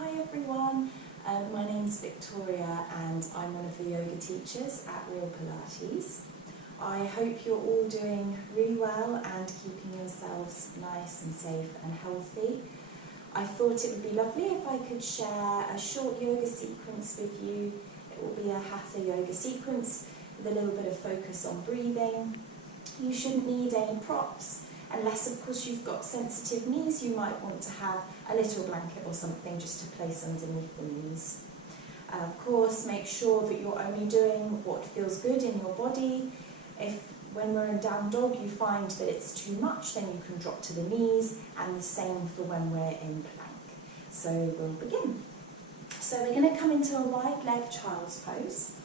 Hi everyone, my name's Victoria and I'm one of the yoga teachers at Real Pilates. I hope you're all doing really well and keeping yourselves nice and safe and healthy. I thought it would be lovely if I could share a short yoga sequence with you. It will be a Hatha yoga sequence with a little bit of focus on breathing. You shouldn't need any props. Unless, of course, you've got sensitive knees, you might want to have a little blanket or something just to place underneath the knees. Of course, make sure that you're only doing what feels good in your body. If, when we're in down dog, you find that it's too much, then you can drop to the knees, and the same for when we're in plank. So we'll begin. So we're going to come into a wide leg child's pose.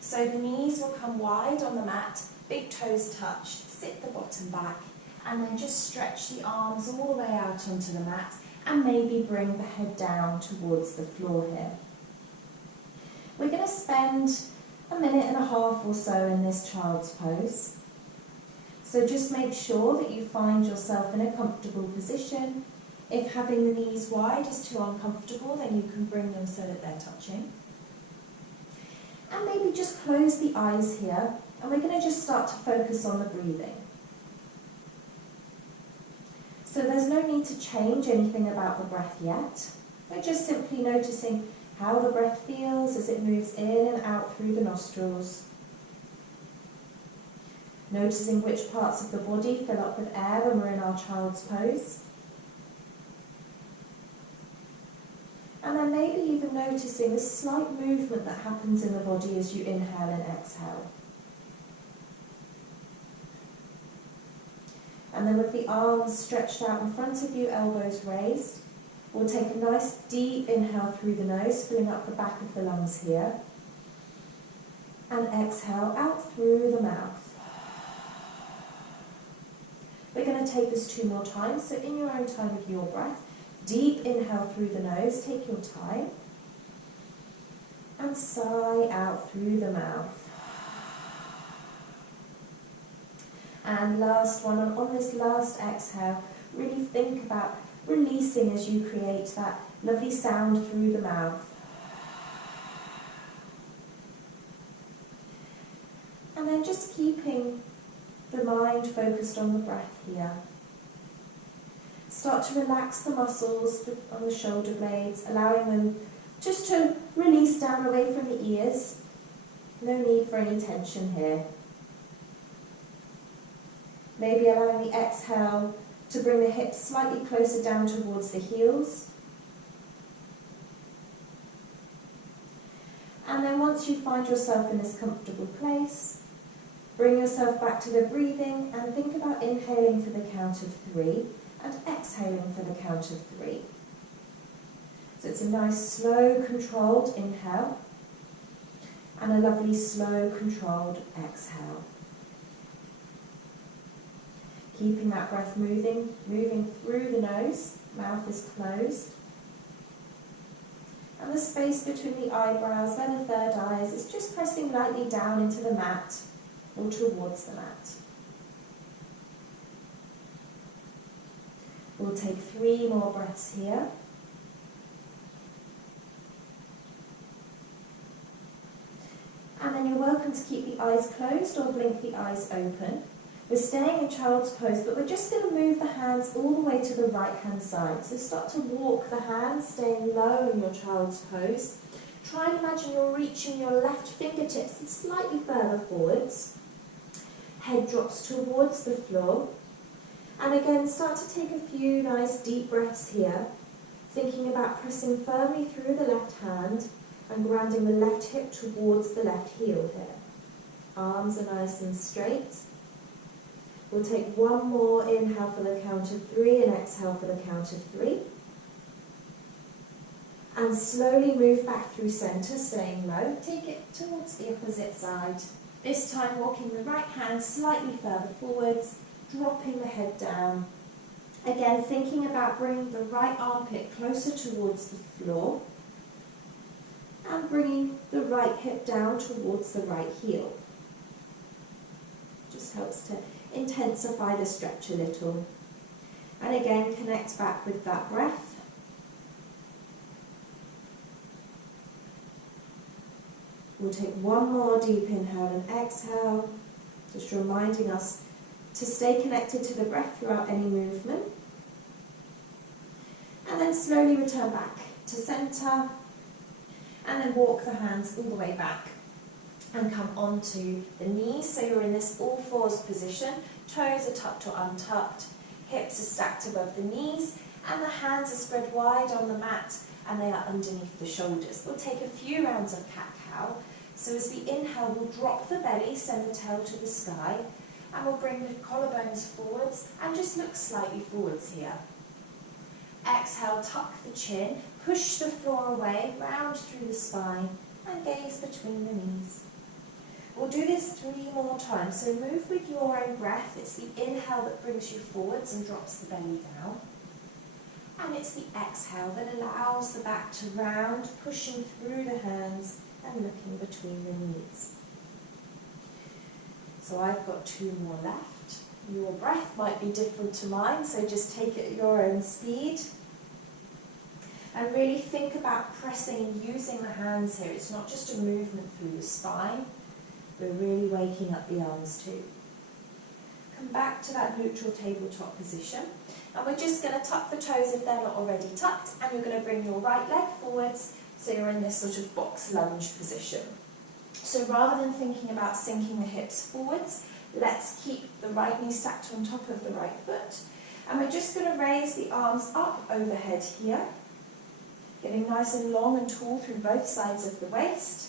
So the knees will come wide on the mat, big toes touched, sit the bottom back, and then just stretch the arms all the way out onto the mat and maybe bring the head down towards the floor here. We're going to spend a minute and a half or so in this child's pose. So just make sure that you find yourself in a comfortable position. If having the knees wide is too uncomfortable, then you can bring them so that they're touching. And maybe just close the eyes here, and we're going to just start to focus on the breathing. So there's no need to change anything about the breath yet. We're just simply noticing how the breath feels as it moves in and out through the nostrils. Noticing which parts of the body fill up with air when we're in our child's pose. And then maybe even noticing the slight movement that happens in the body as you inhale and exhale. And then with the arms stretched out in front of you, elbows raised, we'll take a nice deep inhale through the nose, filling up the back of the lungs here. And exhale out through the mouth. We're going to take this 2 more times, so in your own time with your breath, deep inhale through the nose, take your time. And sigh out through the mouth. And last one, on this last exhale, really think about releasing as you create that lovely sound through the mouth. And then just keeping the mind focused on the breath here. Start to relax the muscles on the shoulder blades, allowing them just to release down away from the ears. No need for any tension here. Maybe allowing the exhale to bring the hips slightly closer down towards the heels. And then once you find yourself in this comfortable place, bring yourself back to the breathing and think about inhaling for the count of 3 and exhaling for the count of 3. So it's a nice slow controlled inhale and a lovely slow controlled exhale. Keeping that breath moving through the nose, mouth is closed. And the space between the eyebrows and the third eye is just pressing lightly down into the mat or towards the mat. We'll take 3 more breaths here. And then you're welcome to keep the eyes closed or blink the eyes open. We're staying in child's pose, but we're just going to move the hands all the way to the right-hand side. So start to walk the hands, staying low in your child's pose. Try and imagine you're reaching your left fingertips slightly further forwards. Head drops towards the floor. And again, start to take a few nice deep breaths here, thinking about pressing firmly through the left hand and grounding the left hip towards the left heel here. Arms are nice and straight. We'll take 1 more inhale for the count of 3 and exhale for the count of 3. And slowly move back through centre, staying low. Take it towards the opposite side. This time walking the right hand slightly further forwards, dropping the head down. Again, thinking about bringing the right armpit closer towards the floor and bringing the right hip down towards the right heel. Just helps to intensify the stretch a little. And again, connect back with that breath. We'll take one more deep inhale and exhale, just reminding us to stay connected to the breath throughout any movement. And then slowly return back to centre, and then walk the hands all the way back and come onto the knees. So you're in this all fours position, toes are tucked or untucked, hips are stacked above the knees, and the hands are spread wide on the mat and they are underneath the shoulders. We'll take a few rounds of cat-cow. So as we inhale, we'll drop the belly, send the tail to the sky, and we'll bring the collarbones forwards and just look slightly forwards here. Exhale, tuck the chin, push the floor away, round through the spine, and gaze between the knees. We'll do this 3 more times, so move with your own breath. It's the inhale that brings you forwards and drops the belly down. And it's the exhale that allows the back to round, pushing through the hands and looking between the knees. So I've got 2 more left. Your breath might be different to mine, so just take it at your own speed. And really think about pressing and using the hands here. It's not just a movement through the spine. We're really waking up the arms too. Come back to that neutral tabletop position. And we're just going to tuck the toes if they're not already tucked. And you're going to bring your right leg forwards, so you're in this sort of box lunge position. So rather than thinking about sinking the hips forwards, let's keep the right knee stacked on top of the right foot. And we're just going to raise the arms up overhead here, getting nice and long and tall through both sides of the waist.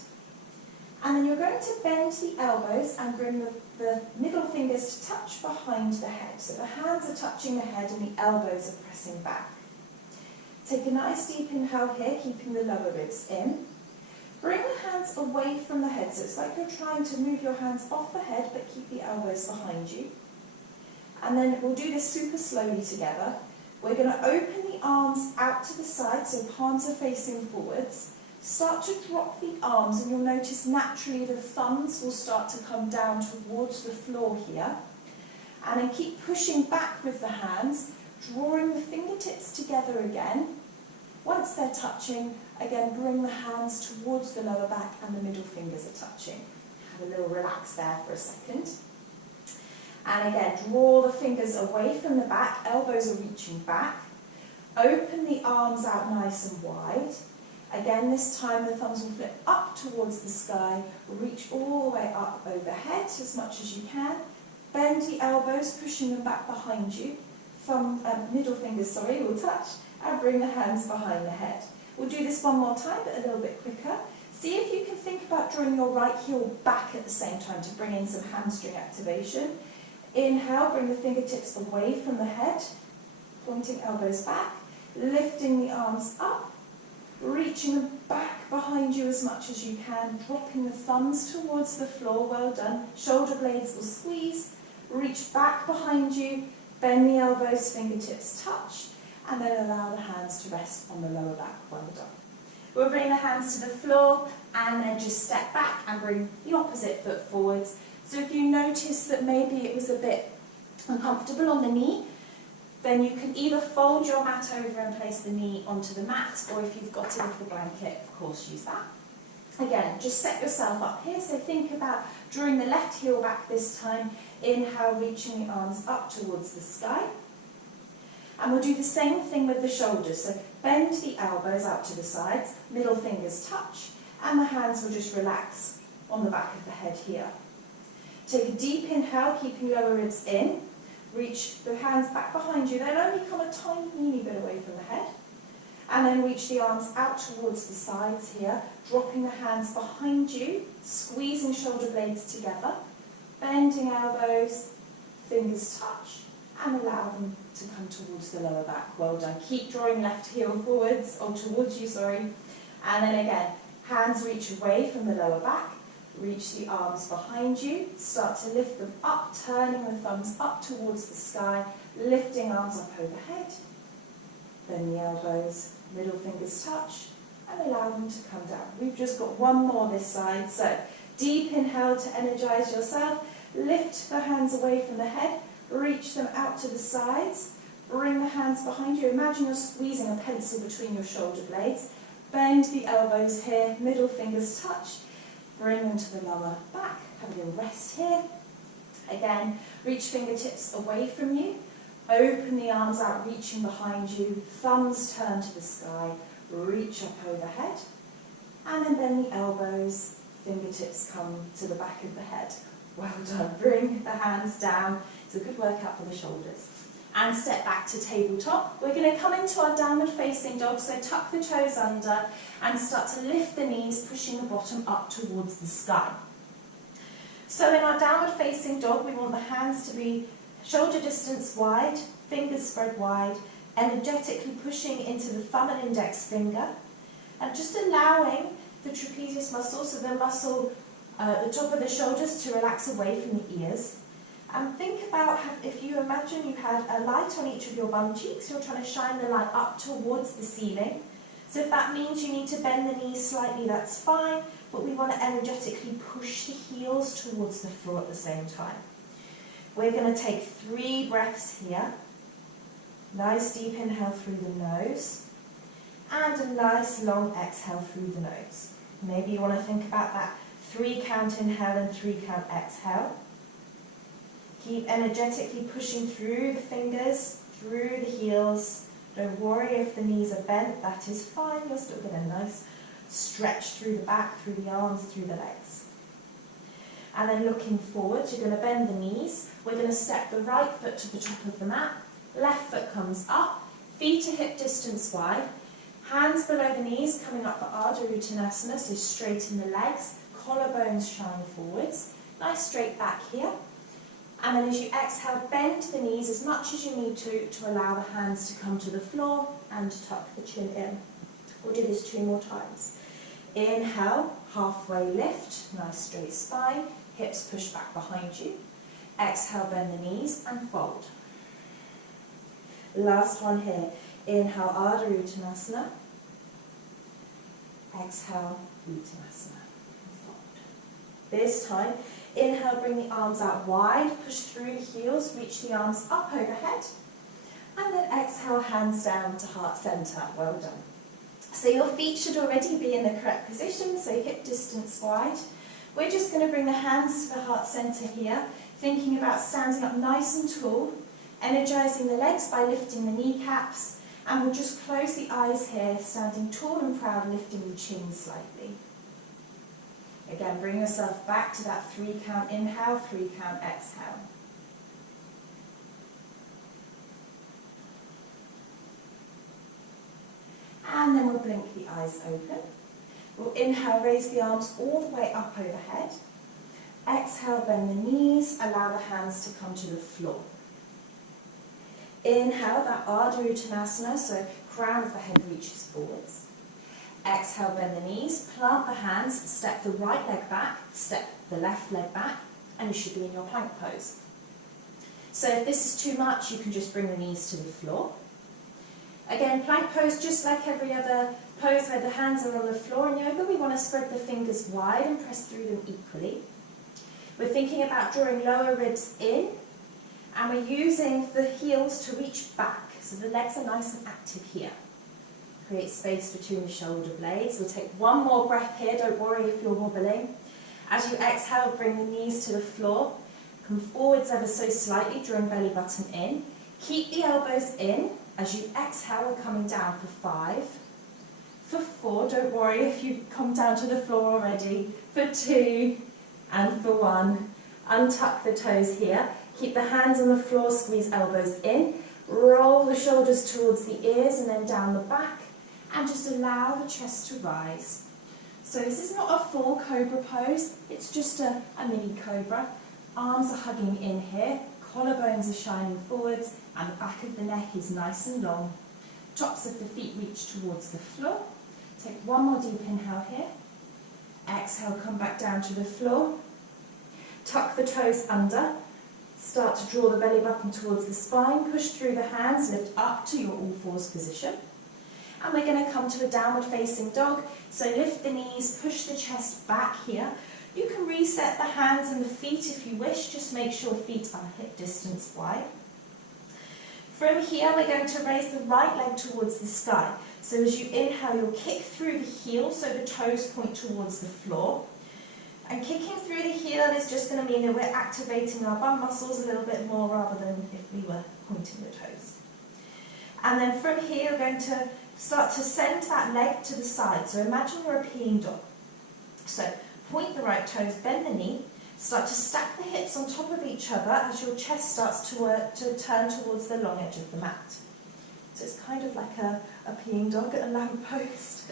And then you're going to bend the elbows and bring the middle fingers to touch behind the head. So the hands are touching the head and the elbows are pressing back. Take a nice deep inhale here, keeping the lower ribs in. Bring the hands away from the head. So it's like you're trying to move your hands off the head, but keep the elbows behind you. And then we'll do this super slowly together. We're going to open the arms out to the side, so palms are facing forwards. Start to drop the arms, and you'll notice naturally the thumbs will start to come down towards the floor here. And then keep pushing back with the hands, drawing the fingertips together again. Once they're touching, again bring the hands towards the lower back and the middle fingers are touching. Have a little relax there for a second. And again, draw the fingers away from the back, elbows are reaching back. Open the arms out nice and wide. Again, this time the thumbs will flip up towards the sky, reach all the way up overhead as much as you can. Bend the elbows, pushing them back behind you. Middle fingers, will touch, and bring the hands behind the head. We'll do this 1 more time, but a little bit quicker. See if you can think about drawing your right heel back at the same time to bring in some hamstring activation. Inhale, bring the fingertips away from the head, pointing elbows back, lifting the arms up, reaching them back behind you as much as you can, dropping the thumbs towards the floor, well done. Shoulder blades will squeeze, reach back behind you, bend the elbows, fingertips touch, and then allow the hands to rest on the lower back, well done. We'll bring the hands to the floor and then just step back and bring the opposite foot forwards. So if you notice that maybe it was a bit uncomfortable on the knee, then you can either fold your mat over and place the knee onto the mat, or if you've got a little blanket, of course, use that. Again, just set yourself up here, so think about drawing the left heel back this time. Inhale, reaching the arms up towards the sky. And we'll do the same thing with the shoulders, so bend the elbows out to the sides, middle fingers touch, and the hands will just relax on the back of the head here. Take a deep inhale, keeping lower ribs in. Reach the hands back behind you. They'll only come a tiny bit away from the head. And then reach the arms out towards the sides here, dropping the hands behind you, squeezing shoulder blades together, bending elbows, fingers touch, and allow them to come towards the lower back. Well done. Keep drawing left heel forwards, or towards you, sorry. And then again, hands reach away from the lower back. Reach the arms behind you, start to lift them up, turning the thumbs up towards the sky, lifting arms up overhead. Then the elbows, middle fingers touch, and allow them to come down. We've just got 1 more this side, so deep inhale to energize yourself, lift the hands away from the head, reach them out to the sides, bring the hands behind you. Imagine you're squeezing a pencil between your shoulder blades. Bend the elbows here, middle fingers touch. Bring them to the lower back. Have a little rest here. Again, reach fingertips away from you. Open the arms out, reaching behind you. Thumbs turn to the sky. Reach up overhead. And then bend the elbows. Fingertips come to the back of the head. Well done. Bring the hands down. It's a good workout for the shoulders. And step back to tabletop. We're going to come into our downward facing dog, so tuck the toes under and start to lift the knees, pushing the bottom up towards the sky. So in our downward facing dog, we want the hands to be shoulder distance wide, fingers spread wide, energetically pushing into the thumb and index finger, and just allowing the trapezius muscle, so the muscle at the top of the shoulders, to relax away from the ears. And think about if you imagine you had a light on each of your bum cheeks, you're trying to shine the light up towards the ceiling. So if that means you need to bend the knees slightly, that's fine, but we want to energetically push the heels towards the floor at the same time. We're going to take 3 breaths here. Nice deep inhale through the nose, and a nice long exhale through the nose. Maybe you want to think about that 3 count inhale and 3 count exhale. Keep energetically pushing through the fingers, through the heels. Don't worry if the knees are bent, that is fine. You'll still get a nice stretch through the back, through the arms, through the legs. And then looking forward, you're going to bend the knees. We're going to step the right foot to the top of the mat. Left foot comes up, feet are hip distance wide. Hands below the knees, coming up for Ardha Uttanasana, so straighten the legs. Collarbones shine forwards. Nice straight back here. And then as you exhale, bend the knees as much as you need to allow the hands to come to the floor and tuck the chin in. We'll do this 2 more times. Inhale, halfway lift, nice straight spine, hips push back behind you. Exhale, bend the knees and fold. Last one here. Inhale, Ardha Uttanasana. Exhale, Uttanasana. Fold. This time, inhale, bring the arms out wide, push through the heels, reach the arms up overhead. And then exhale, hands down to heart center. Well done. So your feet should already be in the correct position, so hip distance wide. We're just going to bring the hands to the heart center here, thinking about standing up nice and tall, energizing the legs by lifting the kneecaps, and we'll just close the eyes here, standing tall and proud, lifting the chin slightly. Again, bring yourself back to that 3 count inhale, 3 count exhale. And then we'll blink the eyes open. We'll inhale, raise the arms all the way up overhead. Exhale, bend the knees, allow the hands to come to the floor. Inhale, that Ardha Uttanasana, so crown of the head reaches forwards. Exhale, bend the knees, plant the hands, step the right leg back, step the left leg back, and you should be in your plank pose. So if this is too much, you can just bring the knees to the floor. Again, plank pose, just like every other pose where the hands are on the floor in yoga, we want to spread the fingers wide and press through them equally. We're thinking about drawing lower ribs in, and we're using the heels to reach back, so the legs are nice and active here. Create space between the shoulder blades. We'll take 1 more breath here, don't worry if you're wobbling. As you exhale, bring the knees to the floor. Come forwards ever so slightly, drawing belly button in. Keep the elbows in. As you exhale, we're coming down for 5. For 4, don't worry if you come down to the floor already. For 2, and for 1. Untuck the toes here. Keep the hands on the floor, squeeze elbows in. Roll the shoulders towards the ears and then down the back. And just allow the chest to rise. So this is not a full cobra pose, it's just a mini cobra. Arms are hugging in here, collarbones are shining forwards, and the back of the neck is nice and long. Tops of the feet reach towards the floor. Take 1 more deep inhale here. Exhale, come back down to the floor. Tuck the toes under. Start to draw the belly button towards the spine. Push through the hands, lift up to your all fours position. And we're going to come to a downward facing dog. So lift the knees, push the chest back here. You can reset the hands and the feet if you wish. Just make sure feet are hip distance wide. From here, we're going to raise the right leg towards the sky. So as you inhale, you'll kick through the heel so the toes point towards the floor. And kicking through the heel is just going to mean that we're activating our bum muscles a little bit more rather than if we were pointing the toes. And then from here, we're going to start to send that leg to the side. So imagine you're a peeing dog. So point the right toes, bend the knee, start to stack the hips on top of each other as your chest starts to turn towards the long edge of the mat. So it's kind of like a peeing dog at a lamppost.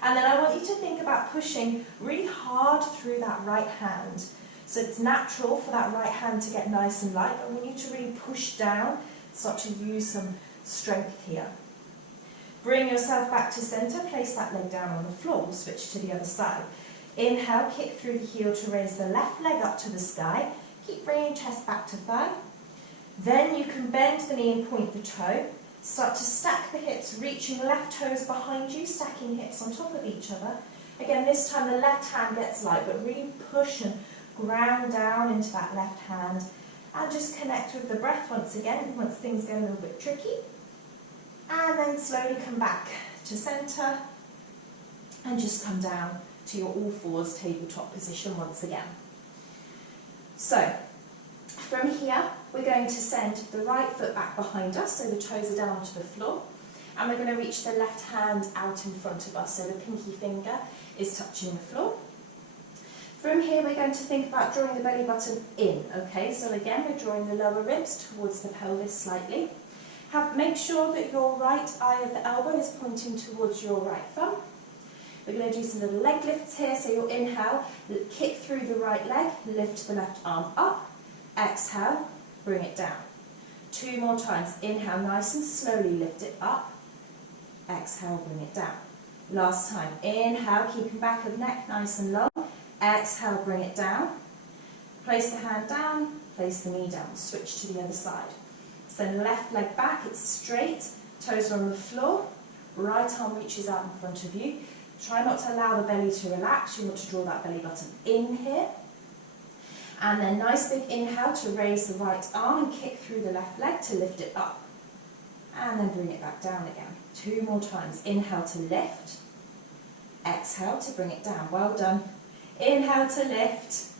And then I want you to think about pushing really hard through that right hand. So it's natural for that right hand to get nice and light, but I want you to really push down, start to use some strength here. Bring yourself back to center, place that leg down on the floor, we'll switch to the other side. Inhale, kick through the heel to raise the left leg up to the sky. Keep bringing chest back to thigh. Then you can bend the knee and point the toe. Start to stack the hips, reaching left toes behind you, stacking hips on top of each other. Again, this time the left hand gets light, but really push and ground down into that left hand. And just connect with the breath once again, once things get a little bit tricky. And then slowly come back to center and just come down to your all fours tabletop position once again. So from here, we're going to send the right foot back behind us, so the toes are down onto the floor. And we're going to reach the left hand out in front of us, so the pinky finger is touching the floor. From here, we're going to think about drawing the belly button in, okay? So again, we're drawing the lower ribs towards the pelvis slightly. Make sure that your right eye of the elbow is pointing towards your right thumb. We're going to do some little leg lifts here, so you'll inhale, kick through the right leg, lift the left arm up, exhale, bring it down. 2 more times, inhale nice and slowly, lift it up, exhale, bring it down. Last time, inhale, keeping back of neck nice and long, exhale, bring it down, place the hand down, place the knee down, switch to the other side. Send the left leg back, it's straight, toes are on the floor, right arm reaches out in front of you. Try not to allow the belly to relax, you want to draw that belly button in here. And then nice big inhale to raise the right arm and kick through the left leg to lift it up. And then bring it back down again. 2 more times, inhale to lift, exhale to bring it down, well done. Inhale to lift,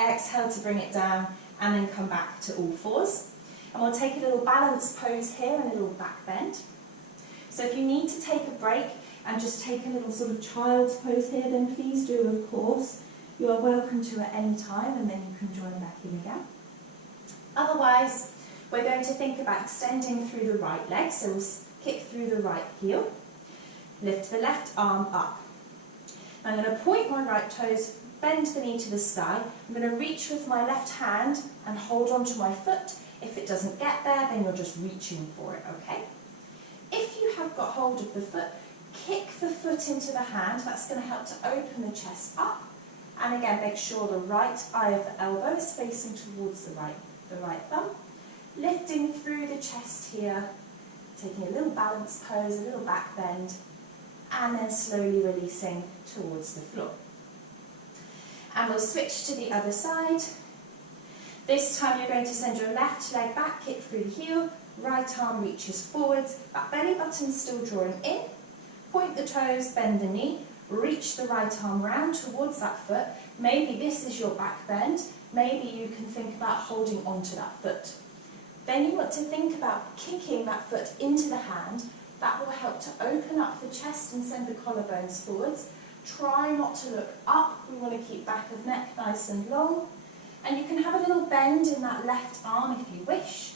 exhale to bring it down, and then come back to all fours. And we'll take a little balance pose here and a little back bend. So if you need to take a break and just take a little sort of child's pose here, then please do, of course. You are welcome to at any time, and then you can join back in again. Otherwise, we're going to think about extending through the right leg. So we'll kick through the right heel, lift the left arm up. I'm going to point my right toes, bend the knee to the sky. I'm going to reach with my left hand and hold onto my foot. If it doesn't get there, then you're just reaching for it, okay? If you have got hold of the foot, kick the foot into the hand. That's going to help to open the chest up. And again, make sure the right eye of the elbow is facing towards the right thumb. Lifting through the chest here, taking a little balance pose, a little back bend, and then slowly releasing towards the floor. And we'll switch to the other side. This time you're going to send your left leg back, kick through the heel, right arm reaches forwards, that belly button still drawing in, point the toes, bend the knee, reach the right arm round towards that foot. Maybe this is your back bend, maybe you can think about holding onto that foot. Then you want to think about kicking that foot into the hand. That will help to open up the chest and send the collarbones forwards. Try not to look up, we want to keep back of neck nice and long. And you can have a little bend in that left arm if you wish.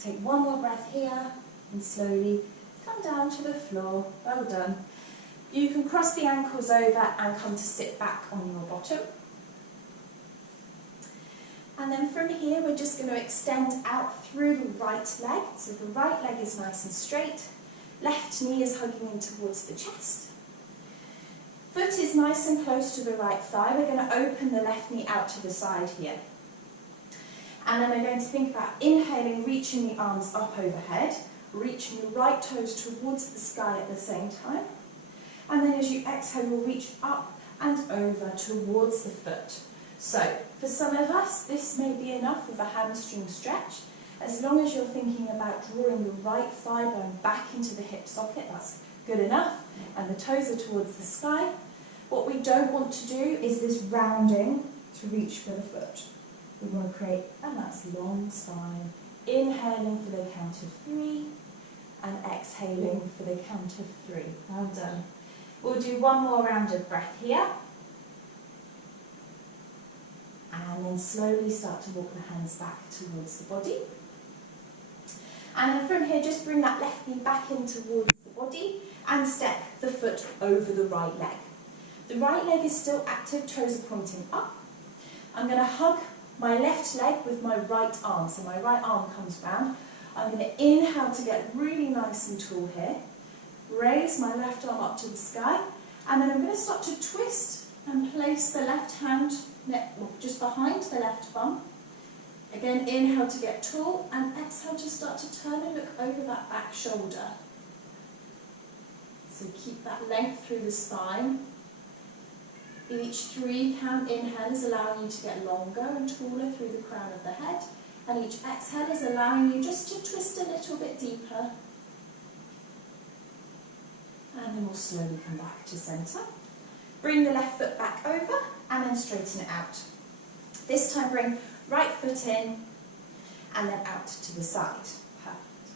Take 1 more breath here and slowly come down to the floor. Well done. You can cross the ankles over and come to sit back on your bottom. And then from here we're just going to extend out through the right leg. So the right leg is nice and straight. Left knee is hugging in towards the chest. Foot is nice and close to the right thigh. We're going to open the left knee out to the side here. And then we're going to think about inhaling, reaching the arms up overhead, reaching the right toes towards the sky at the same time. And then as you exhale, you'll reach up and over towards the foot. So for some of us, this may be enough of a hamstring stretch. As long as you're thinking about drawing the right thigh bone back into the hip socket, that's good enough. And the toes are towards the sky. What we don't want to do is this rounding to reach for the foot. We want to create a nice long spine, inhaling for the count of 3 and exhaling for the count of 3. Well done. We'll do one more round of breath here. And then slowly start to walk the hands back towards the body. And then from here, just bring that left knee back in towards the body and step the foot over the right leg. The right leg is still active, toes are pointing up. I'm going to hug my left leg with my right arm. So my right arm comes round. I'm going to inhale to get really nice and tall here. Raise my left arm up to the sky. And then I'm going to start to twist and place the left hand just behind the left bum. Again, inhale to get tall and exhale to start to turn and look over that back shoulder. So keep that length through the spine. Each 3 count inhale is allowing you to get longer and taller through the crown of the head. And each exhale is allowing you just to twist a little bit deeper. And then we'll slowly come back to centre. Bring the left foot back over and then straighten it out. This time bring right foot in and then out to the side. Perfect.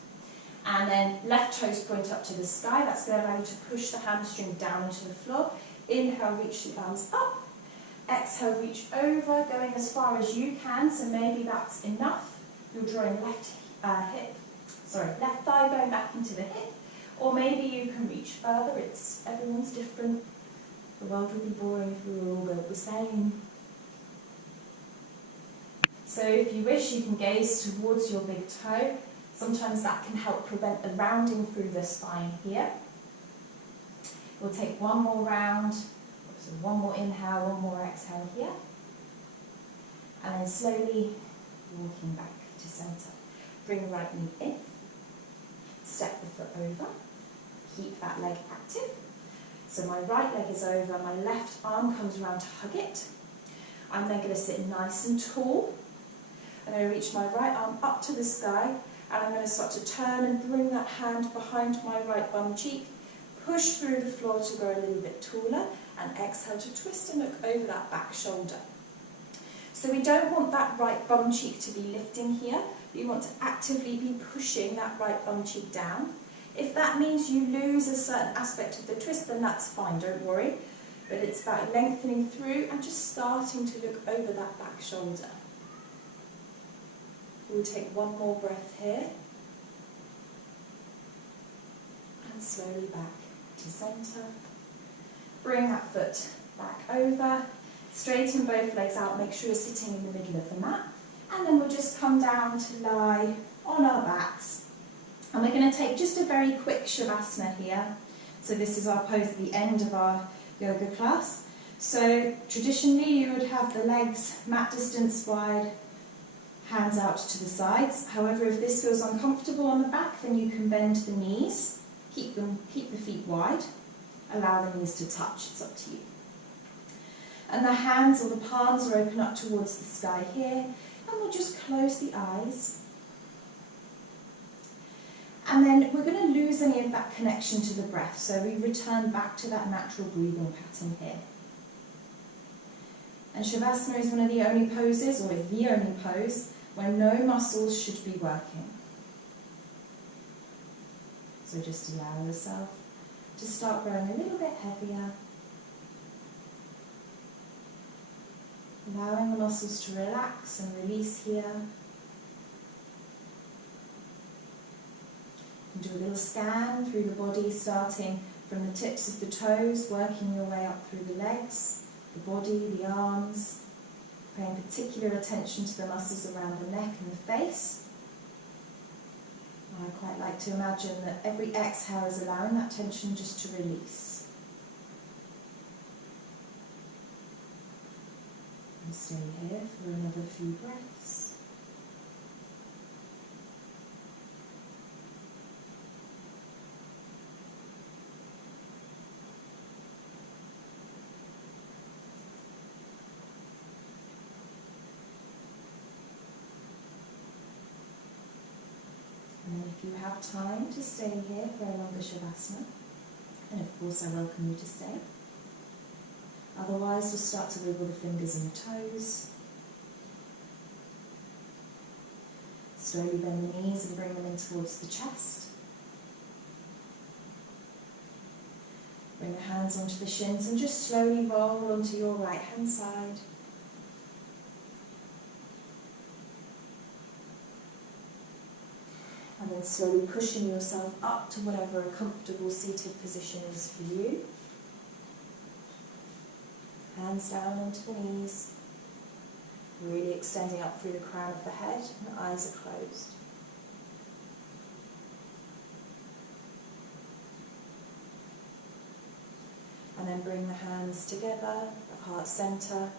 And then left toes point up to the sky. That's going to allow you to push the hamstring down into the floor. Inhale, reach the arms up. Exhale, reach over, going as far as you can. So maybe that's enough. You're drawing left thigh bone back into the hip. Or maybe you can reach further. Everyone's different. The world would be boring if we were all built the same. So if you wish, you can gaze towards your big toe. Sometimes that can help prevent the rounding through the spine here. We'll take one more round, so one more inhale, one more exhale here. And then slowly walking back to centre. Bring right knee in, step the foot over, keep that leg active. So my right leg is over, my left arm comes around to hug it. I'm then going to sit nice and tall. I'm going to reach my right arm up to the sky, and I'm going to start to turn and bring that hand behind my right bum cheek. Push through the floor to go a little bit taller, and exhale to twist and look over that back shoulder. So we don't want that right bum cheek to be lifting here. You want to actively be pushing that right bum cheek down. If that means you lose a certain aspect of the twist, then that's fine, don't worry. But it's about lengthening through and just starting to look over that back shoulder. We'll take one more breath here. And slowly back to centre. Bring that foot back over. Straighten both legs out. Make sure you're sitting in the middle of the mat. And then we'll just come down to lie on our backs. And we're going to take just a very quick Shavasana here. So this is our pose at the end of our yoga class. So traditionally you would have the legs mat distance wide, hands out to the sides. However, if this feels uncomfortable on the back, then you can bend the knees, keep the feet wide, allow the knees to touch. It's up to you. And the hands or the palms are open up towards the sky here. And we'll just close the eyes. And then we're going to lose any of that connection to the breath. So we return back to that natural breathing pattern here. And Shavasana is one of the only poses, or is the only pose, where no muscles should be working. So just allow yourself to start growing a little bit heavier. Allowing the muscles to relax and release here. And do a little scan through the body, starting from the tips of the toes, working your way up through the legs, the body, the arms, paying particular attention to the muscles around the neck and the face. I quite like to imagine that every exhale is allowing that tension just to release. And stay here for another few breaths. And if you have time to stay here for a longer Shavasana, and of course I welcome you to stay, Otherwise, we'll start to wiggle the fingers and the toes. Slowly bend the knees and bring them in towards the chest. Bring the hands onto the shins and just slowly roll onto your right hand side. And then slowly pushing yourself up to whatever a comfortable seated position is for you. Hands down onto the knees. Really extending up through the crown of the head and the eyes are closed. And then bring the hands together, the heart center.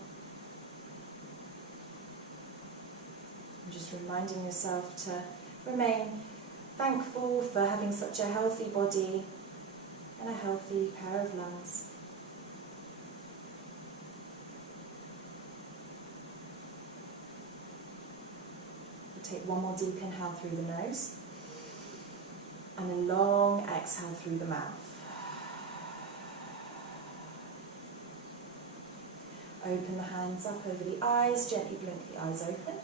And just reminding yourself to remain thankful for having such a healthy body and a healthy pair of lungs. We'll take one more deep inhale through the nose and a long exhale through the mouth. Open the hands up over the eyes, gently blink the eyes open,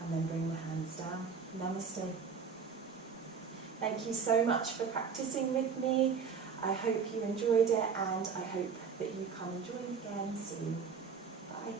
and then bring the hands down. Namaste. Thank you so much for practicing with me. I hope you enjoyed it, and I hope that you come and join again soon. Bye.